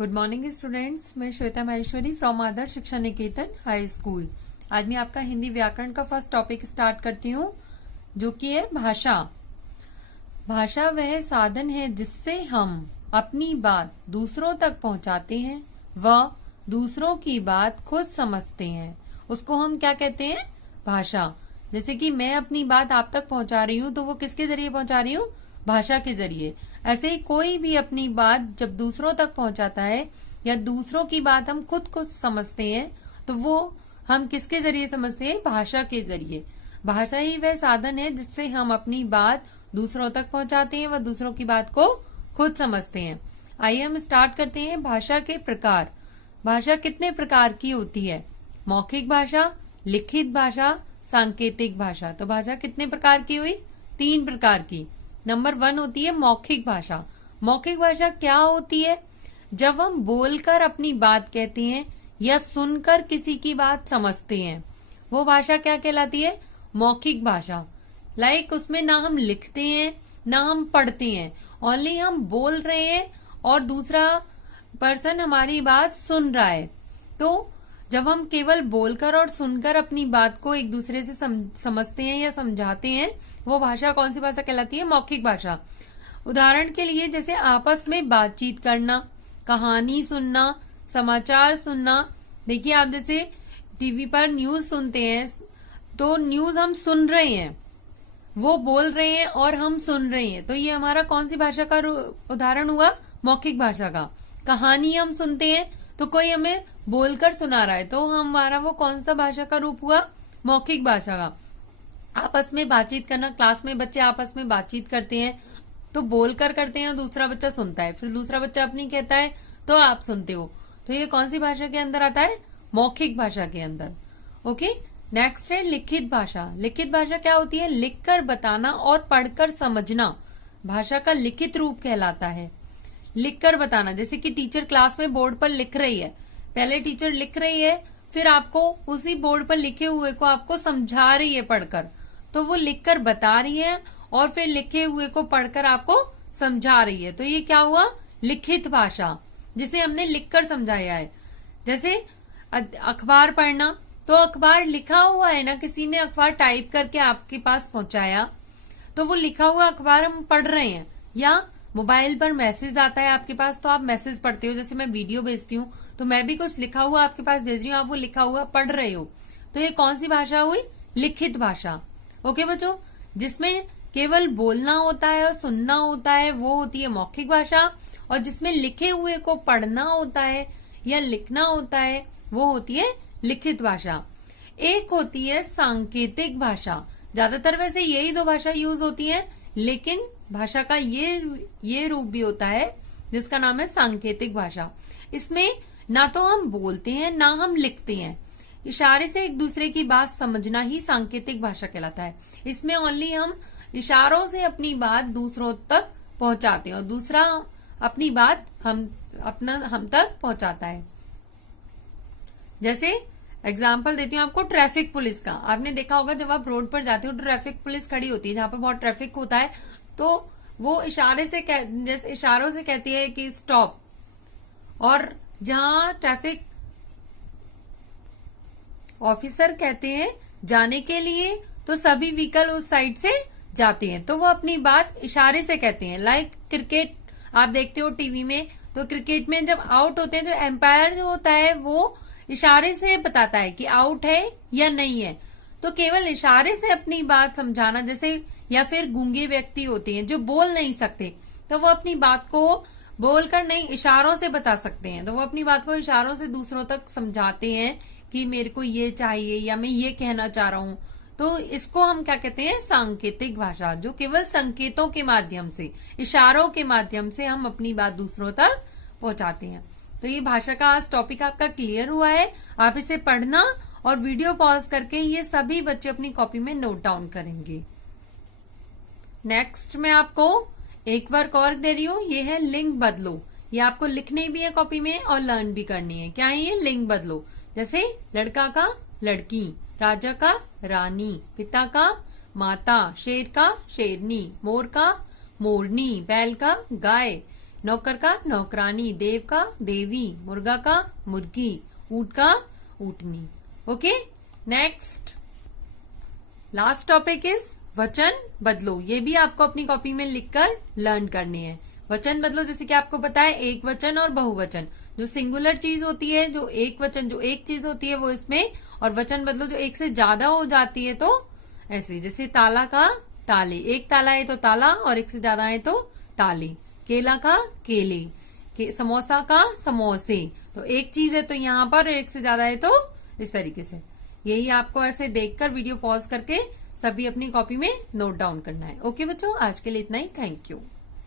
Good morning students, मैं Shweta Maheshwari from आदर्श शिक्षा निकेतन high school. आज मैं आपका हिंदी व्याकरण का फर्स्ट टॉपिक स्टार्ट करती हूँ, जो कि है भाषा। भाषा वह साधन है जिससे हम अपनी बात दूसरों तक पहुंचाते हैं व दूसरों की बात खुद समझते हैं। उसको हम क्या कहते हैं? भाषा। जैसे कि मैं अपनी बात आप तक पहुंचा रही हूँ, तो वो किसके जरिए पहुंचा रही हूँ? भाषा के जरिए। ऐसे ही कोई भी अपनी बात जब दूसरों तक पहुंचाता है या दूसरों की बात हम खुद समझते हैं, तो वो हम किसके जरिए समझते हैं? भाषा के जरिए। भाषा ही वह साधन है जिससे हम अपनी बात दूसरों तक पहुंचाते हैं व दूसरों की बात को खुद समझते हैं। आइए हम स्टार्ट करते हैं। भाषा के प्रकार। भाषा कितने प्रकार की होती है? मौखिक भाषा, लिखित भाषा, सांकेतिक भाषा। तो भाषा कितने प्रकार की हुई? 3 प्रकार की। नंबर 1 होती है मौखिक भाषा। मौखिक भाषा क्या होती है? जब हम बोलकर अपनी बात कहते हैं या सुनकर किसी की बात समझते हैं, वो भाषा क्या कहलाती है? मौखिक भाषा। लाइक उसमें ना हम लिखते हैं ना हम पढ़ते हैं, ओनली हम बोल रहे हैं और दूसरा पर्सन हमारी बात सुन रहा है। तो जब हम केवल बोलकर और सुनकर अपनी बात को एक दूसरे से समझते हैं या समझाते हैं, वो भाषा कौन सी भाषा कहलाती है? मौखिक भाषा। उदाहरण के लिए जैसे आपस में बातचीत करना, कहानी सुनना, समाचार सुनना। देखिए, आप जैसे टीवी पर न्यूज सुनते हैं, तो न्यूज हम सुन रहे हैं, वो बोल रहे हैं और हम सुन रहे हैं, तो ये हमारा कौन सी भाषा का उदाहरण हुआ? मौखिक भाषा का। कहानी हम सुनते हैं, तो कोई हमें बोलकर सुना रहा है, तो हमारा वो कौन सा भाषा का रूप हुआ? मौखिक भाषा का। आपस में बातचीत करना, क्लास में बच्चे आपस में बातचीत करते हैं, तो बोलकर करते हैं, दूसरा बच्चा सुनता है, फिर दूसरा बच्चा अपनी कहता है तो आप सुनते हो, तो ये कौन सी भाषा के अंदर आता है? मौखिक भाषा के अंदर। ओके, नेक्स्ट है लिखित भाषा। लिखित भाषा क्या होती है? लिखकर बताना और पढ़कर समझना भाषा का लिखित रूप कहलाता है। लिखकर बताना, जैसे कि टीचर क्लास में बोर्ड पर लिख रही है, पहले टीचर लिख रही है, फिर आपको उसी बोर्ड पर लिखे हुए को आपको समझा रही है पढ़कर, तो वो लिखकर बता रही है और फिर लिखे हुए को पढ़कर आपको समझा रही है, तो ये क्या हुआ? लिखित भाषा, जिसे हमने लिखकर समझाया है। जैसे अखबार पढ़ना, तो अखबार लिखा हुआ है ना, किसी ने अखबार टाइप करके आपके पास पहुंचाया, तो वो लिखा हुआ अखबार हम पढ़ रहे हैं। या मोबाइल पर मैसेज आता है आपके पास, तो आप मैसेज पढ़ते हो। जैसे मैं वीडियो भेजती हूँ, तो मैं भी कुछ लिखा हुआ आपके पास भेज रही हूँ, आप वो लिखा हुआ पढ़ रहे हो, तो ये कौन सी भाषा हुई? लिखित भाषा। ओके बच्चों, जिसमें केवल बोलना होता है और सुनना होता है, वो होती है मौखिक भाषा, और जिसमें लिखे हुए को पढ़ना होता है या लिखना होता है, वो होती है लिखित भाषा। एक होती है सांकेतिक भाषा। ज्यादातर वैसे यही 2 भाषा यूज होती है, लेकिन भाषा का ये रूप भी होता है जिसका नाम है सांकेतिक भाषा। इसमें ना तो हम बोलते हैं ना हम लिखते हैं, इशारे से एक दूसरे की बात समझना ही सांकेतिक भाषा कहलाता है। इसमें ओनली हम इशारों से अपनी बात दूसरों तक पहुंचाते हैं और दूसरा अपनी बात हम तक पहुंचाता है। जैसे एग्जाम्पल देती हूँ आपको ट्रैफिक पुलिस का। आपने देखा होगा जब आप रोड पर जाते हो, ट्रैफिक पुलिस खड़ी होती है, जहाँ पर बहुत ट्रैफिक होता है, तो वो जैसे इशारों से कहती है कि स्टॉप, और जहाँ ट्रैफिक ऑफिसर कहते हैं जाने के लिए, तो सभी व्हीकल उस साइड से जाते हैं, तो वो अपनी बात इशारे से कहते हैं। लाइक क्रिकेट आप देखते हो टीवी में, तो क्रिकेट में जब आउट होते हैं, तो एम्पायर जो होता है वो इशारे से बताता है कि आउट है या नहीं है, तो केवल इशारे से अपनी बात समझाना। जैसे या फिर गूंगे व्यक्ति होते हैं जो बोल नहीं सकते, तो वो अपनी बात को बोलकर नहीं इशारों से बता सकते हैं, तो वो अपनी बात को इशारों से दूसरों तक समझाते हैं कि मेरे को ये चाहिए या मैं ये कहना चाह रहा हूँ। तो इसको हम क्या कहते हैं? सांकेतिक भाषा, जो केवल संकेतों के माध्यम से, इशारों के माध्यम से हम अपनी बात दूसरों तक पहुंचाते हैं। तो ये भाषा का आज टॉपिक आपका क्लियर हुआ है। आप इसे पढ़ना और वीडियो पॉज करके ये सभी बच्चे अपनी कॉपी में नोट डाउन करेंगे। नेक्स्ट मैं आपको एक वर्क और दे रही हूँ, ये है लिंग बदलो। ये आपको लिखनी भी है कॉपी में और लर्न भी करनी है। क्या है ये? लिंग बदलो। जैसे लड़का का लड़की, राजा का रानी, पिता का माता, शेर का शेरनी, मोर का मोरनी, बैल का गाय, नौकर का नौकरानी, देव का देवी, मुर्गा का मुर्गी, ऊंट का ऊंटनी। Okay, next last topic is वचन बदलो। ये भी आपको अपनी कॉपी में लिखकर लर्न करनी है। वचन बदलो जैसे कि आपको पता है एक वचन और बहुवचन। जो सिंगुलर चीज होती है, जो एक वचन, जो एक चीज होती है वो इसमें, और वचन बदलो जो एक से ज्यादा हो जाती है तो ऐसे, जैसे ताला का ताले, एक ताला है तो ताला और एक से ज्यादा है तो ताले। केला का केले, समोसा का समोसे, तो एक चीज है तो यहाँ पर, एक से ज्यादा है तो इस तरीके से। यही आपको ऐसे देखकर वीडियो पॉज करके सभी अपनी कॉपी में नोट डाउन करना है। ओके बच्चों, आज के लिए इतना ही। Thank you.